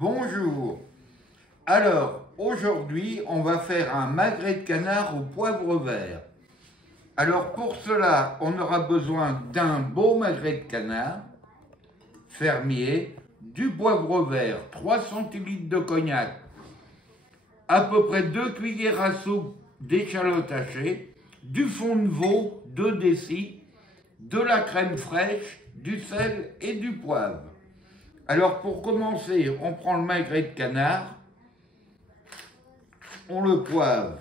Bonjour. Alors, aujourd'hui, on va faire un magret de canard au poivre vert. Alors, pour cela, on aura besoin d'un beau magret de canard, fermier, du poivre vert, 3 centilitres de cognac, à peu près 2 cuillères à soupe d'échalotes hachées, du fond de veau, 2 décis, de la crème fraîche, du sel et du poivre. Alors pour commencer, on prend le magret de canard, on le poivre,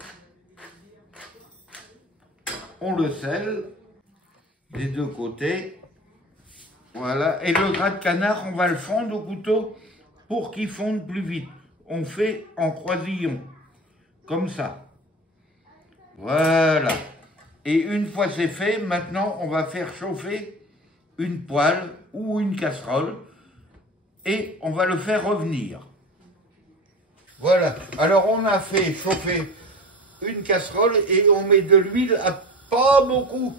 on le sel des deux côtés, voilà. Et le gras de canard, on va le fendre au couteau pour qu'il fonde plus vite. On fait en croisillon, comme ça. Voilà. Et une fois c'est fait, maintenant on va faire chauffer une poêle ou une casserole et on va le faire revenir. Voilà. Alors on a fait chauffer une casserole et on met de l'huile à pas beaucoup,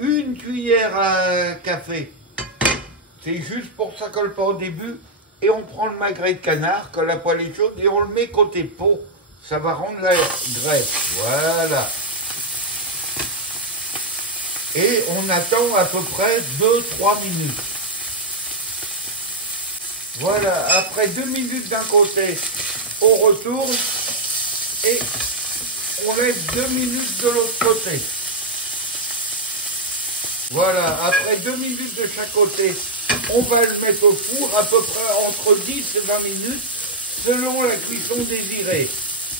1 cuillère à café. C'est juste pour que ça colle pas au début. Et on prend le magret de canard quand la poêle est chaude et on le met côté peau. Ça va rendre la graisse. Voilà. Et on attend à peu près 2-3 minutes. Voilà, après 2 minutes d'un côté, on retourne et on laisse 2 minutes de l'autre côté. Voilà, après 2 minutes de chaque côté, on va le mettre au four à peu près entre 10 et 20 minutes selon la cuisson désirée.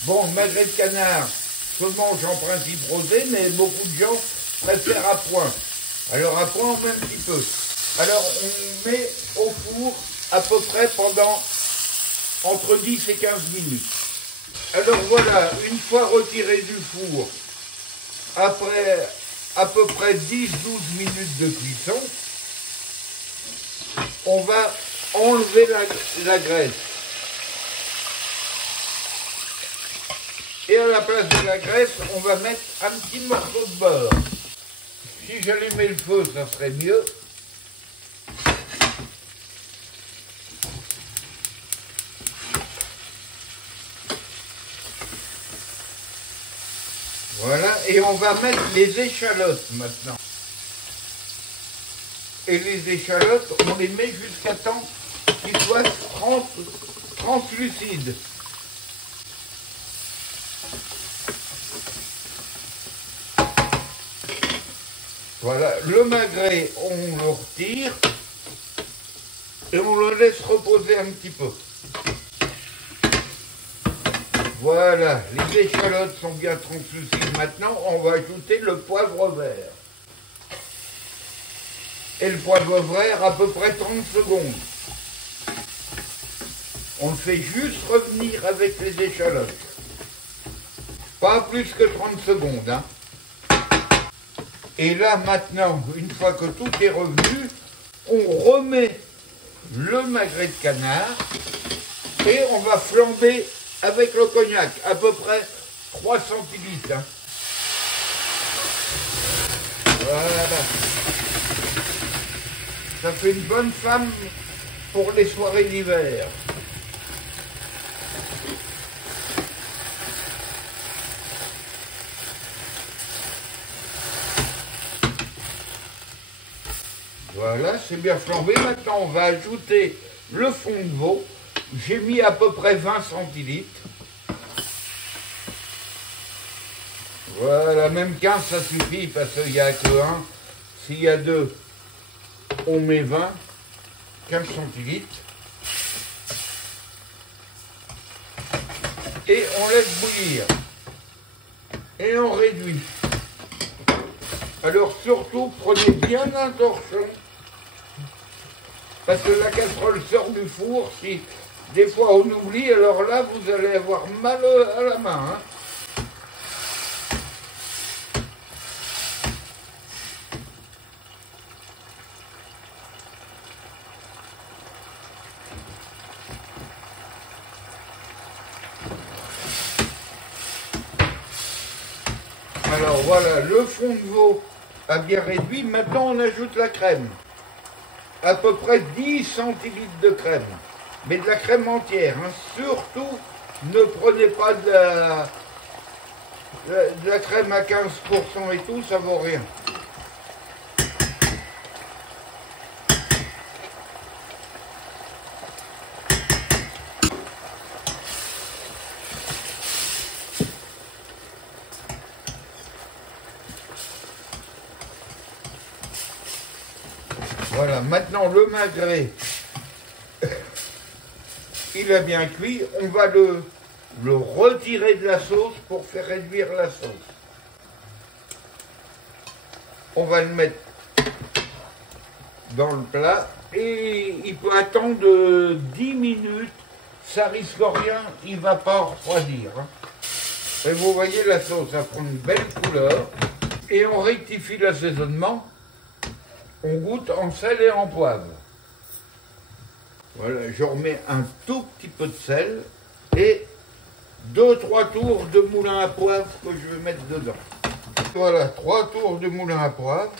Bon, le magret de canard se mange en principe rosé, mais beaucoup de gens préfèrent à point. Alors à point, on met un petit peu. Alors on met au four à peu près pendant entre 10 et 15 minutes. Alors voilà, une fois retiré du four, après à peu près 10-12 minutes de cuisson, on va enlever la graisse. Et à la place de la graisse, on va mettre un petit morceau de beurre. Si j'allumais le feu, ça serait mieux. Voilà, et on va mettre les échalotes maintenant. Et les échalotes, on les met jusqu'à temps qu'ils soient translucides. Voilà, le magret, on le retire et on le laisse reposer un petit peu. Voilà, les échalotes sont bien translucides. Maintenant, on va ajouter le poivre vert. Et le poivre vert à peu près 30 secondes. On le fait juste revenir avec les échalotes. Pas plus que 30 secondes, hein. Et là, maintenant, une fois que tout est revenu, on remet le magret de canard et on va flamber avec le cognac, à peu près 3 centilitres. Hein. Voilà. Ça fait une bonne femme pour les soirées d'hiver. Voilà, c'est bien flambé. Maintenant, on va ajouter le fond de veau. J'ai mis à peu près 20 centilitres. Voilà, même 15, ça suffit parce qu'il n'y a que 1. S'il y a 2, on met 20, 15 centilitres. Et on laisse bouillir. Et on réduit. Alors surtout, prenez bien un torchon. Parce que la casserole sort du four. Si des fois on oublie, alors là, vous allez avoir mal à la main. Hein. Alors voilà, le fond de veau a bien réduit. Maintenant, on ajoute la crème. À peu près 10 centilitres de crème. mais de la crème entière. Hein. Surtout, ne prenez pas de la crème à 15% et tout, ça vaut rien. Voilà, maintenant le magret, il a bien cuit, on va le retirer de la sauce pour faire réduire la sauce. On va le mettre dans le plat et il peut attendre 10 minutes, ça risque rien, il ne va pas refroidir. Hein. Et vous voyez la sauce, ça prend une belle couleur et on rectifie l'assaisonnement. On goûte en sel et en poivre. Voilà, je remets un tout petit peu de sel et 2-3 tours de moulin à poivre que je vais mettre dedans. Voilà, 3 tours de moulin à poivre,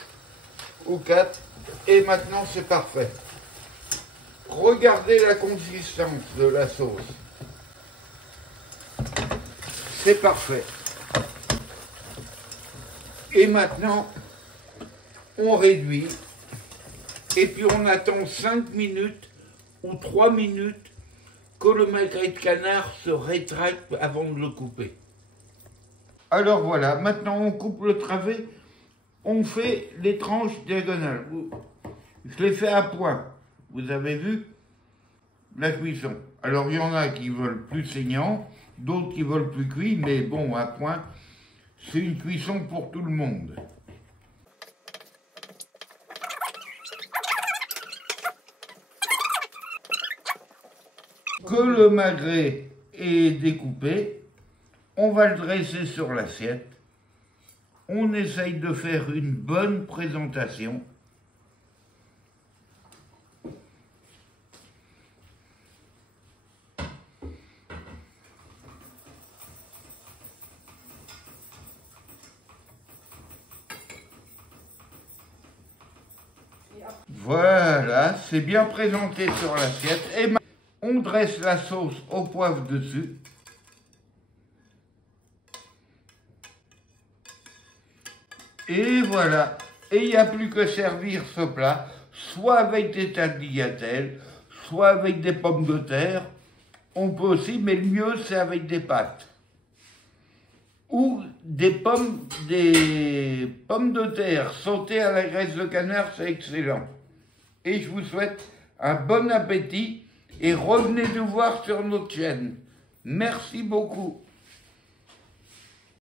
ou 4, et maintenant c'est parfait. Regardez la consistance de la sauce. C'est parfait. Et maintenant, on réduit. Et puis on attend 5 minutes ou 3 minutes que le magret de canard se rétracte avant de le couper. Alors voilà, maintenant on coupe le travet, on fait les tranches diagonales. Je les fais à point, vous avez vu la cuisson. Alors il y en a qui veulent plus saignant, d'autres qui veulent plus cuit, mais bon, à point, c'est une cuisson pour tout le monde. Que le magret est découpé, on va le dresser sur l'assiette. On essaye de faire une bonne présentation. Voilà, c'est bien présenté sur l'assiette. Et on dresse la sauce au poivre dessus. Et voilà. Et il n'y a plus que servir ce plat, soit avec des tagliatelles, soit avec des pommes de terre. On peut aussi, mais le mieux, c'est avec des pâtes. Ou des pommes de terre sautées à la graisse de canard, c'est excellent. Et je vous souhaite un bon appétit et revenez nous voir sur notre chaîne. Merci beaucoup.